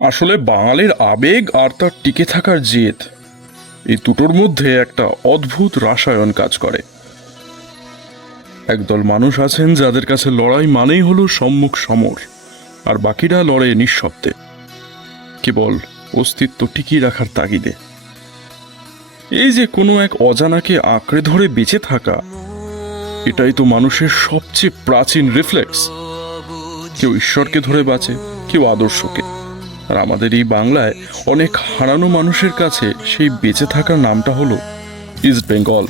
আসলে বাঙালির আবেগ আর তার টিকে থাকার জেদ, এই দুটোর মধ্যে একটা অদ্ভুত রাসায়ন কাজ করে। একদল মানুষ আছেন যাদের কাছে লড়াই মানেই হলো সম্মুখ সমর, আর বাকিরা লড়ে নিঃশব্দে, কেবল অস্তিত্ব টিকিয়ে রাখার তাগিদে। এই যে কোনো এক অজানাকে আঁকড়ে ধরে বেঁচে থাকা, এটাই তো মানুষের সবচেয়ে প্রাচীন রিফ্লেক্স। কেউ ঈশ্বরকে ধরে বাঁচে, কেউ আদর্শকে। আর আমাদের এই বাংলায় অনেক হারানো মানুষের কাছে সেই বেঁচে থাকার নামটা হলো ইস্ট বেঙ্গল।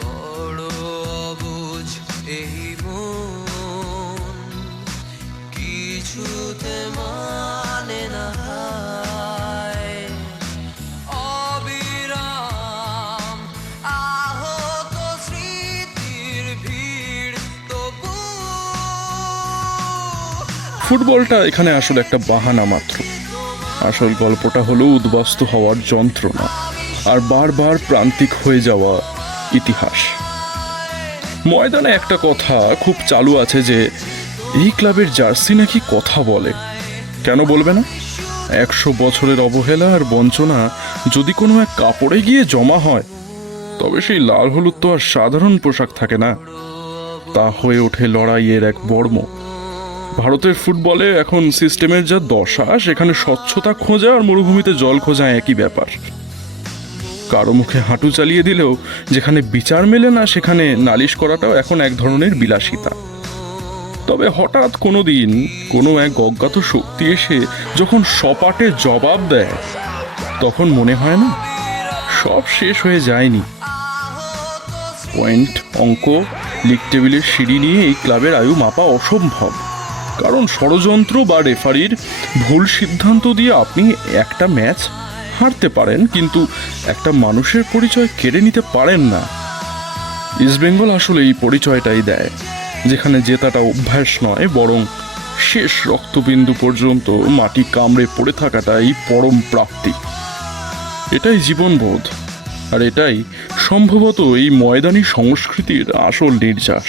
বড় অবুঝ এই মন, কিছুতে মানে না হায়। অবিরাম আহত স্মৃতির ভিড় তবু। ফুটবলটা এখানে আসলে একটা বাহানা মাত্র। আসল গল্পটা হলো উদ্বাস্তু হওয়ার যন্ত্রণা আর বারবার প্রান্তিক হয়ে যাওয়া ইতিহাস। ময়দানে একটা কথা খুব চালু আছে যে এই ক্লাবের জার্সি নাকি কথা বলে। কেন বলবে না? 100 বছরের অবহেলা আর বঞ্চনা যদি কোনো এক কাপড়ে গিয়ে জমা হয়, তবে সেই লাল হলুদ তো আর সাধারণ পোশাক থাকে না, তা হয়ে ওঠে লড়াইয়ের এক বর্ম। ভারতের ফুটবলে এখন সিস্টেমের যা দশা, সেখানে স্বচ্ছতা খোঁজা আর মরুভূমিতে জল খোঁজা একই ব্যাপার। কারো মুখে হাঁটু চালিয়ে দিলেও যেখানে বিচার মেলে না, সেখানে নালিশ করাটাও এখন এক ধরনের বিলাসিতা। তবে হঠাৎ কোনো দিন কোনো এক অজ্ঞাত শক্তি এসে যখন সপাটে জবাব দেয়, তখন মনে হয় না সব শেষ হয়ে যায়নি। পয়েন্ট, অঙ্ক, লিগ টেবিলের সিঁড়ি নিয়ে এই ক্লাবের আয়ু মাপা অসম্ভব। কারণ ষড়যন্ত্র বা রেফারির ভুল সিদ্ধান্ত দিয়ে আপনি একটা ম্যাচ হারতে পারেন, কিন্তু একটা মানুষের পরিচয় কেড়ে নিতে পারেন না। ইস্টবেঙ্গল আসলে এই পরিচয়টাই দেয়, যেখানে জেতাটা অভ্যাস নয়, বরং শেষ রক্তবিন্দু পর্যন্ত মাটি কামড়ে পড়ে থাকাটাই পরম প্রাপ্তি। এটাই জীবনবোধ, আর এটাই সম্ভবত এই ময়দানি সংস্কৃতির আসল নির্যাস।